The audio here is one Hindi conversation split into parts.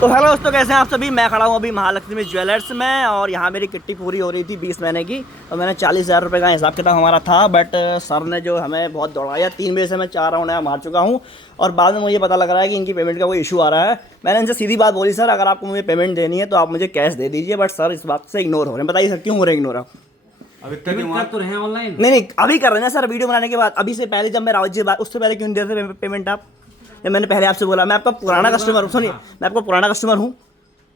तो हेलो दोस्तों, कैसे हैं आप सभी। मैं खड़ा हूँ अभी महालक्ष्मी ज्वेलर्स में और यहाँ मेरी किट्टी पूरी हो रही थी 20 महीने की और मैंने 40,000 रुपये का हिसाब किताब हमारा था। बट सर ने जो हमें बहुत दौड़ाया, 3 बजे से मैं 4 राउंड मार चुका हूँ और बाद में मुझे पता लग रहा है कि इनकी पेमेंट का कोई इशू आ रहा है। मैंने इनसे सीधी बात बोली, सर अगर आपको मुझे पेमेंट देनी है तो आप मुझे कैश दे दीजिए। बट सर इस बात से इग्नोर हो रहे हैं। बताइए सर क्यों हो रहे इग्नोर आप? अभी तक कर तो रहे हैं ऑनलाइन। नहीं, अभी कर रहे हैं सर, वीडियो बनाने के बाद। अभी से पहले जब मैं रावत जी बात, उससे पहले क्यों नहीं देते पेमेंट आप? जब मैंने पहले आपसे बोला, मैं आपका पुराना कस्टमर हूँ। सुनिए, मैं आपका पुराना कस्टमर हूँ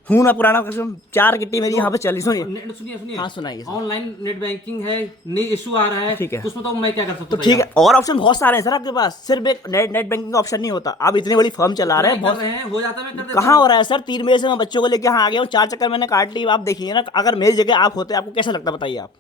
ना, पुराना कस्टमर। 4 किट्टी मेरी यहाँ पे चली। सुनिए। हाँ सुनाइए। ऑनलाइन नेट बैंकिंग है, नहीं इशू आ रहा है, ठीक है, उसमें तो मैं क्या कर सकता हूँ? तो ठीक है, और ऑप्शन बहुत सारे हैं सर आपके पास, सिर्फ एक नेट बैंकिंग का ऑप्शन नहीं होता। आप इतनी बड़ी फर्म चला रहे हैं, बहुत हो जाता है। मैं कहाँ हो रहा है सर? 3 बजे से मैं बच्चों को लेकर यहाँ आ गया हूँ, 4 चक्कर मैंने काट ली। आप देखिए ना, अगर मेरी जगह आप होते आपको कैसा लगता बताइए आप?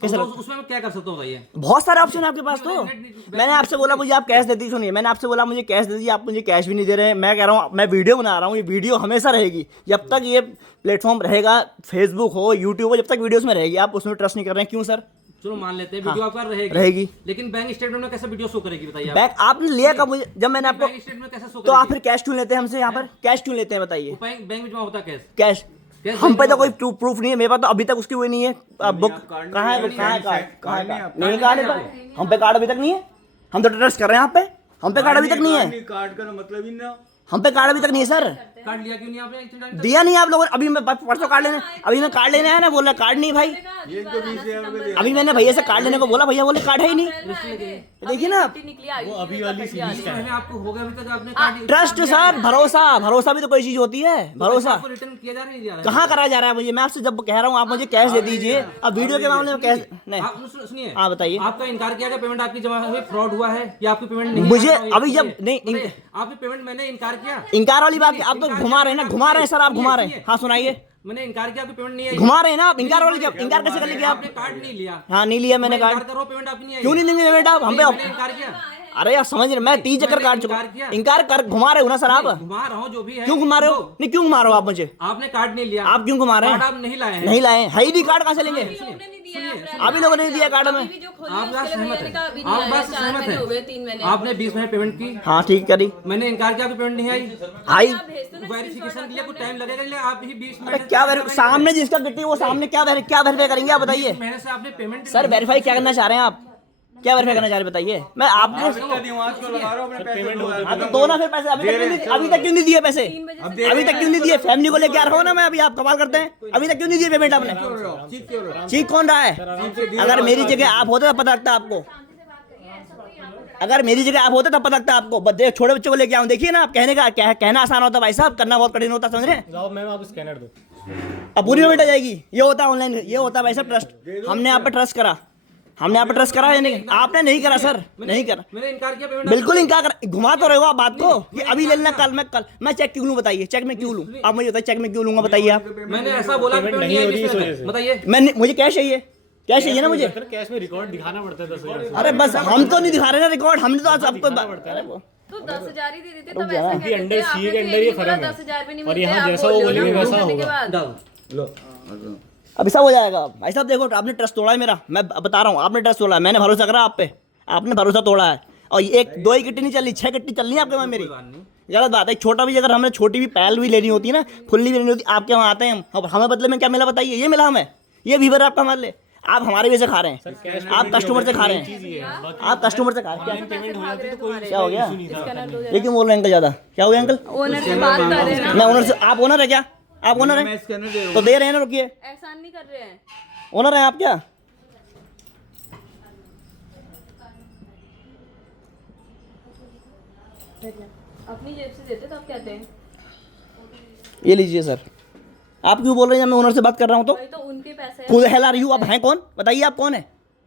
उसमें मैं क्या कर सकता हूँ बताइए? बहुत सारे ऑप्शन है आपके पास। तो मैंने आपसे बोला मुझे आप कैश दे दीजिए। सुनिए, मैंने आपसे बोला मुझे कैश दे दीजिए, आप मुझे कैश भी नहीं दे रहे हैं। मैं कह रहा हूँ मैं वीडियो बना रहा हूँ, ये वीडियो हमेशा रहेगी जब तक ये प्लेटफॉर्म रहेगा, फेसबुक हो, यूट्यूब हो, जब तक वीडियोस में रहेगी। आप उसमें ट्रस्ट नहीं कर रहे हैं, क्यों सर? चलो मान लेते हैं वीडियो आपका रहेगी, लेकिन बैंक स्टेटमेंट में कैसे वीडियो शो करेगी बताइए? बैंक आपने लिया कब मुझे, जब मैंने आपको? बैंक स्टेटमेंट कैसे शो तो आप फिर कैश क्यों लेते हैं हमसे? यहाँ पर कैश क्यों लेते हैं बताइए? बैंक में जमा होता है कैश। हम पे तो कोई प्रूफ नहीं है, मेरे पास तो अभी तक उसकी कोई नहीं है। बुक कहाँ है? नहीं कार्ड है, हम पे कार्ड अभी तक नहीं है। हम तो ट्रस्ट कर रहे हैं आप पे, हम पे कार्ड अभी तक नहीं है। कार्ड का मतलब ही ना, हम पे कार्ड अभी तक नहीं है सर। कार्ड लिया क्यों नहीं आपने? दिया नहीं आप लोगों ने। अभी मैं परसों कार्ड लेने, अभी मैं कार्ड लेने आया ना, बोल रहा कार्ड नहीं भाई। ये तो 20,000 रुपए अभी मैंने भैया से कार्ड लेने को बोला, भैया बोले कार्ड है ही नहीं। देखिए ना, वो अभी वाली सीरीज का है। आपको होगा अभी तक आपने कार्ड? ट्रस्ट सर, भरोसा भी तो कोई चीज होती है। भरोसा रिटर्न किया जा रहा है? कहाँ करा जा रहा है मुझे? मैं आपसे जब कह रहा हूँ आप मुझे कैश दे दीजिए, अब वीडियो के मामले में कैश नहीं। सुनिए, हाँ बताइए। आपका इनकार किया गया, पेमेंट आपकी जमा हुई, फ्रॉड हुआ है या आपकी पेमेंट नहीं? मुझे अभी जब नहीं, आपकी पेमेंट मैंने इनकार किया। इनकार वाली बात आप तो घुमा रहे हैं ना, घुमा रहे हैं सर, आप घुमा रहे हैं। हाँ सुनाइए। मैंने इनकार किया, आपकी पेमेंट नहीं आई। घुमा रहे हैं ना आप, इनकार वाली। जब इनकार कैसे कर लेंगे आप? आपने कार्ड नहीं लिया। हाँ नहीं लिया मैंने कार्ड। पेमेंट आपकी नहीं आई। क्यों नहीं देंगे पेमेंट आप? हम पे इनकार किया। अरे यार समझ रहे, मैं 30 चक्कर काट चुका। इनकार कर घुमा रहे हो ना सर आप? घुमा रहा हूँ जो भी है। क्यों घुमा रहे हो? नहीं क्यों घुमा रहे हो आप मुझे? आपने कार्ड नहीं लिया। आप क्यों घुमा रहे हैं? आप नहीं लाए हैं। नहीं लाए है ही नहीं कार्ड, कहाँ से लेंगे? आप ही लोगों ने नहीं दिया कार्ड में। आप बात सहमत है? आप बात सहमत है? आपने 20 महीने पेमेंट की। हाँ ठीक करी। मैंने इनकार किया, आपकी पेमेंट नहीं आई। वेरिफिकेशन के लिए कुछ टाइम लगेगा, आप ही 20 अरे क्या सामने जिसका गिट्टी वो सामने क्या वेरीफाई करेंगे आप बताइए? महीने से आपने पेमेंट सर वेरीफाई क्या करना चाह रहे हैं आप? क्या वेरीफाई करना चाह रहे हैं बताइए? मैं आपको दिमाग क्यों लगा रहे हो अपने पैसे? तो दो ना फिर पैसे। अभी तक क्यों नहीं दिए पैसे? अभी तक क्यों नहीं दिए? फैमिली को लेके आ रहा हो ना मैं अभी। आप कमाल करते हैं, अभी तक क्यों नहीं दिए पेमेंट आपने? चीख कौन रहा है? अगर मेरी जगह आप होते तब पता लगता आपको। अगर मेरी जगह आप होते तब पता लगता आपको। छोटे बच्चों को लेके आऊँ, देखिए ना, आप कहना आसान होता भाई साहब, करना बहुत कठिन होता, समझ रहे हैं? मैम आप स्कैनर दो, अब पूरी पेमेंट आ जाएगी। ये होता है ऑनलाइन, ये होता है भाई साहब ट्रस्ट। हमने आप पे ट्रस्ट करा, हमने आप पे ट्रस्ट करा है नहीं? आपने नहीं करा सर, नहीं करा। मैंने इनकार किया पेमेंट। बिल्कुल इनकार कर, घुमा तो रहे हो आप बात को कि अभी ले लेना, कल मैं चेक क्यों लूं बताइए? चेक में क्यों लूं? आप मुझे बताइए चेक में क्यों लूंगा बताइए आप? मैंने ऐसा बोला पेमेंट नहीं हो रही इस वजह से बताइए। मैं मुझे कैश चाहिए, कैश चाहिए ना मुझे। कैश में रिकॉर्ड दिखाना पड़ता है 10,000। अरे बस हम तो नहीं दिखा रहे ना रिकॉर्ड, हमने तो आज सबको तो 10,000 ही दे देते तब ऐसा क्योंकि अंडर सीए के अंडर ये फर्म है 10,000 भी नहीं और मिलते। यहाँ जैसा वो बोलेंगे वैसा होगा। लो अभी सब हो जाएगा भाई साहब। देखो आपने ट्रस्ट तोड़ा है मेरा, मैं बता रहा हूँ, आपने ट्रस्ट तोड़ा है। मैंने भरोसा करा आप पे, आपने भरोसा तोड़ा है। और एक दो ही किट्टी नहीं चल रही, 6 किट्टी चल रही है आपके वहाँ मेरी। गलत बात है। छोटा भी अगर हमें छोटी भी पैल भी लेनी होती है ना, फुल्ली भी लेनी होती, आपके वहाँ आते हैं हम। हमें बदले में क्या मिला बताइए? ये मिला हमें, ये वीवर आपका मान ले। आप हमारे वजह से खा रहे हैं, आप कस्टमर से खा रहे हैं, आप कस्टमर से खा रहे हैं। क्या हो गया? ये क्यों बोल रहे हैं अंकल ज्यादा? क्या हो गया अंकल? ओनर से बात कर रहे हैं ना। मैं ओनर से, आप ओनर है क्या? आप ओनर हैं तो दे रहे हैं ना, रुकिए। एहसान नहीं कर रहे हैं। ओनर हैं आप क्या? अपनी जेब से देते तो आप कहते हैं ये लीजिए सर। आप क्यों बोल रहे हैं मैं ओनर से बात कर रहा हूँ? तो भाई तो उनके पैसे हैं। खुद हेला रही हूँ। आप हैं कौन बताइए? आप कौन है?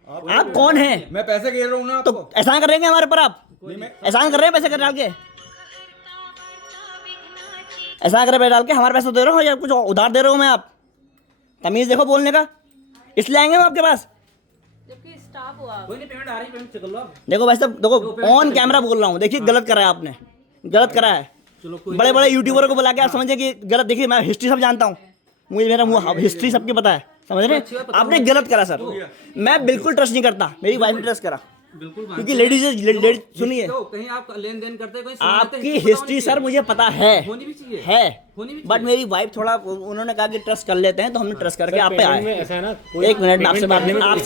आप कौन हैं? मैं पैसे गिर रहा हूँ ना तो एहसान कर रहे हैं हमारे पर? आप एहसान कर रहे हैं पैसे कर डाल के? एहसान कर रहे हैं पैसे डाल के? हमारे पैसे दे रहे हो या कुछ उधार दे रहे हो? मैं आप तमीज देखो बोलने का, इसलिए आएंगे हम आपके पास। जबकि स्टाफ हो आप। कोई नहीं, पेमेंट आ रही, पेमेंट चेक कर लो आप। देखो भाई साहब, देखो ऑन कैमरा बोल रहा हूँ। देखिए गलत करा है आपने, गलत करा है। बड़े बड़े यूट्यूबरों को बुला के आप समझे कि गलत। देखिए मैं हिस्ट्री सब जानता हूँ, मुझे मेरा हिस्ट्री सबकी पता है, समझ रहे हैं? आपने गलत करा सर। मैं बिल्कुल ट्रस्ट नहीं करता, मेरी वाइफ ने ट्रस्ट करा। बिल्कुल मानते क्योंकि हैं। लेडीज सुनिए, तो कहीं आप लेन देन करते हैं, कहीं सुनाते हैं, आपकी हिस्ट्री पता हिस्ट्री होनी सर चाहिए। मुझे पता है होनी भी चाहिए। होनी भी बट चाहिए। मेरी वाइफ थोड़ा उन्होंने कहा कि ट्रस्ट कर लेते हैं तो हमने ट्रस्ट करके आप पे पेमेंट में आए। ऐसा है ना, एक मिनट में आपसे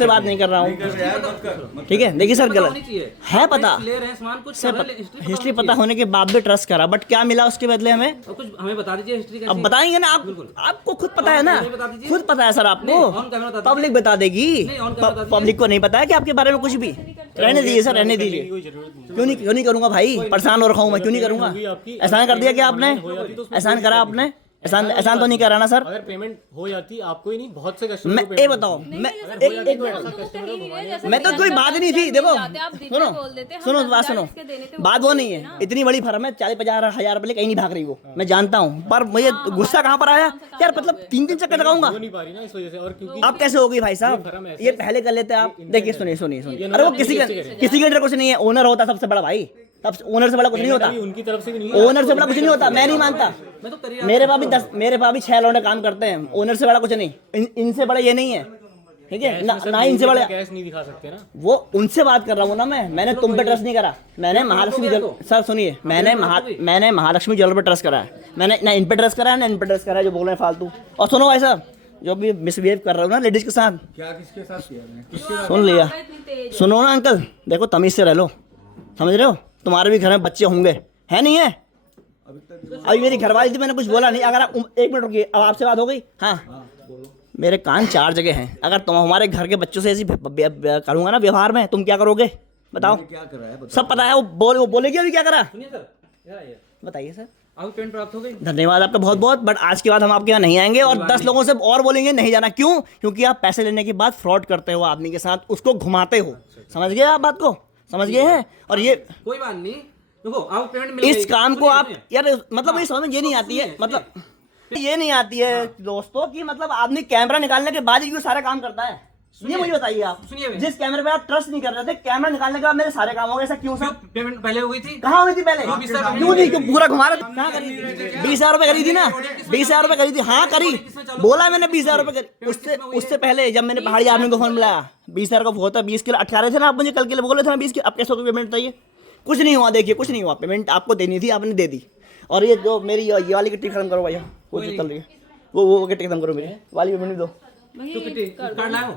बात नहीं कर रहा हूँ, ठीक है। देखिए सर पता गलत होनी चाहिए। है, पता ले रहे हैं सामान, कुछ सर, कर रहे हैं, हिस्ट्री पता होने के बाद भी ट्रस्ट करा, बट क्या मिला उसके बदले हमें? और कुछ हमें बता दीजिए हिस्ट्री कैसी अब है। बताएंगे ना, आप बिल्कुल। आपको खुद पता है ना, हमें बता दीजिए। खुद पता है सर नहीं, आपको, ऑन कैमरा बता दीजिए। पब्लिक बता देगी। नहीं, ऑन कैमरा बता दीजिए। पब्लिक को नहीं पता है कि आपके बारे में कुछ भी। रहने दीजिए सर, रहने कोई दीजिए। जरूरत नहीं। क्यों नहीं करूंगा भाई, परेशान हो रखा हूँ मैं, क्यों नहीं करूंगा? एहसान कर दिया क्या आपने? एहसान करा आपने? एहसान तो नहीं करा ना सर। अगर पेमेंट हो जाती आपको ही नहीं, बहुत से मैं कस्टमर ये बताओ, मैं एक मिनट, मैं तो कोई बात नहीं थी। देखो सुनो बात सुनो, बात वो नहीं है, इतनी बड़ी फर्म है, 40-50 हज़ार रुपये कहीं नहीं भाग रही वो, मैं जानता हूँ, पर मुझे गुस्सा कहाँ पर आया यार, मतलब 3 चक्कर लगाऊंगा। हो नहीं पा रही ना इस वजह से। और क्योंकि आप कैसे हो गई भाई साहब, ये पहले कर लेते आप। देखिए सुनिए, अरे वो किसी के अंदर कुछ नहीं है, ओनर होता सबसे बड़ा भाई, तब ओनर से बड़ा कुछ नहीं होता, उनकी तरफ से भी नहीं है। ओनर से बड़ा कुछ नहीं होता, मैं नहीं मानता। मैं तो करिए मेरे पास भी 6 लौंडे काम करते हैं, ओनर से बड़ा कुछ नहीं, इनसे बड़ा ये नहीं है, ठीक है ना ही इनसे बड़ा। कैश नहीं दिखा सकते ना। वो उनसे बात कर रहा हूँ ना मैंने तुम पे ट्रस्ट नहीं करा। मैंने महालक्ष्मी सर सुनिए, मैंने महालक्ष्मी ज्वेलर पे ट्रस्ट करा है। मैंने ना इन पे ट्रस्ट करा है ना इन पे ट्रस्ट करा है जो बोल रहे हैं फालतू। और सुनो भाई साहब, जो भी मिसबिहेव कर रहे हो ना लेडीज के साथ, क्या किसके साथ किया? सुन लिया, सुनो ना अंकल, देखो तमीज से रह लो, समझ रहे हो? तुम्हारे भी घर में बच्चे होंगे, है नहीं है? अभी मेरी घरवाली थी, मैंने कुछ बोला नहीं। अगर आप 1 मिनट रुकिए, अब आपसे बात हो गई। हाँ मेरे कान 4 जगह हैं, अगर तुम हमारे घर के बच्चों से ऐसी करूंगा ना व्यवहार में, तुम क्या करोगे बताओ? क्या करा है? सब पता है, वो बोलेगी अभी क्या करा। सुनिए सर, इधर आइए। बताइए सर। आपको पेमेंट प्राप्त हो गई? धन्यवाद आपका बहुत बहुत, बट आज के बाद हम आपके यहाँ नहीं आएंगे और 10 लोगों से और बोलेंगे नहीं जाना। क्यों? क्योंकि आप पैसे लेने के बाद फ्रॉड करते हो आदमी के साथ, उसको घुमाते हो। समझ गए आप बात को? समझ गए हैं? और ये कोई बात नहीं, देखो आप पेमेंट मिल इस गई। काम को सुनिए, आप सुनिए। यार मतलब मुझे समझ में ये नहीं आती है, मतलब ये नहीं आती है दोस्तों कि मतलब आदमी कैमरा निकालने के बाद ही क्यों सारा काम करता है। ये मुझे बताइए आप, सुनिए भैया। जिस कैमरे पे आप ट्रस्ट नहीं कर रहे थे, कैमरा निकालने के बाद मेरे सारे काम हो गए, ऐसा क्यों सर? पेमेंट पहले हो गई थी? कहाँ हुई थी पहले? क्यों 20,000 रुपए क्यों नहीं? क्यों पूरा घुमा रहे थे? कहाँ करी थी? 20,000 रुपए करी थी ना? 20,000 रुपए करी थी, हाँ करी, बोला मैंने 20,000 रुपए करी। उससे पहले जब मैंने पहाड़ी आदमी को फोन मिलाया, 20,000 का होता, 20 किलो 18 थे ना आप मुझे कल के लिए बोले थे ना 20 किलो, अब कैसे हो पेमेंट चाहिए? कुछ नहीं हुआ, देखिए कुछ नहीं हुआ, पेमेंट आपको देनी थी, आपने दे दी। और ये जो मेरी ये वाली किट्टी खत्म करो भैया, वो जो चल रही है, वो किट्टी खत्म करो, मेरी वाली पेमेंट दो। तो कितनी कार्ड लाओ?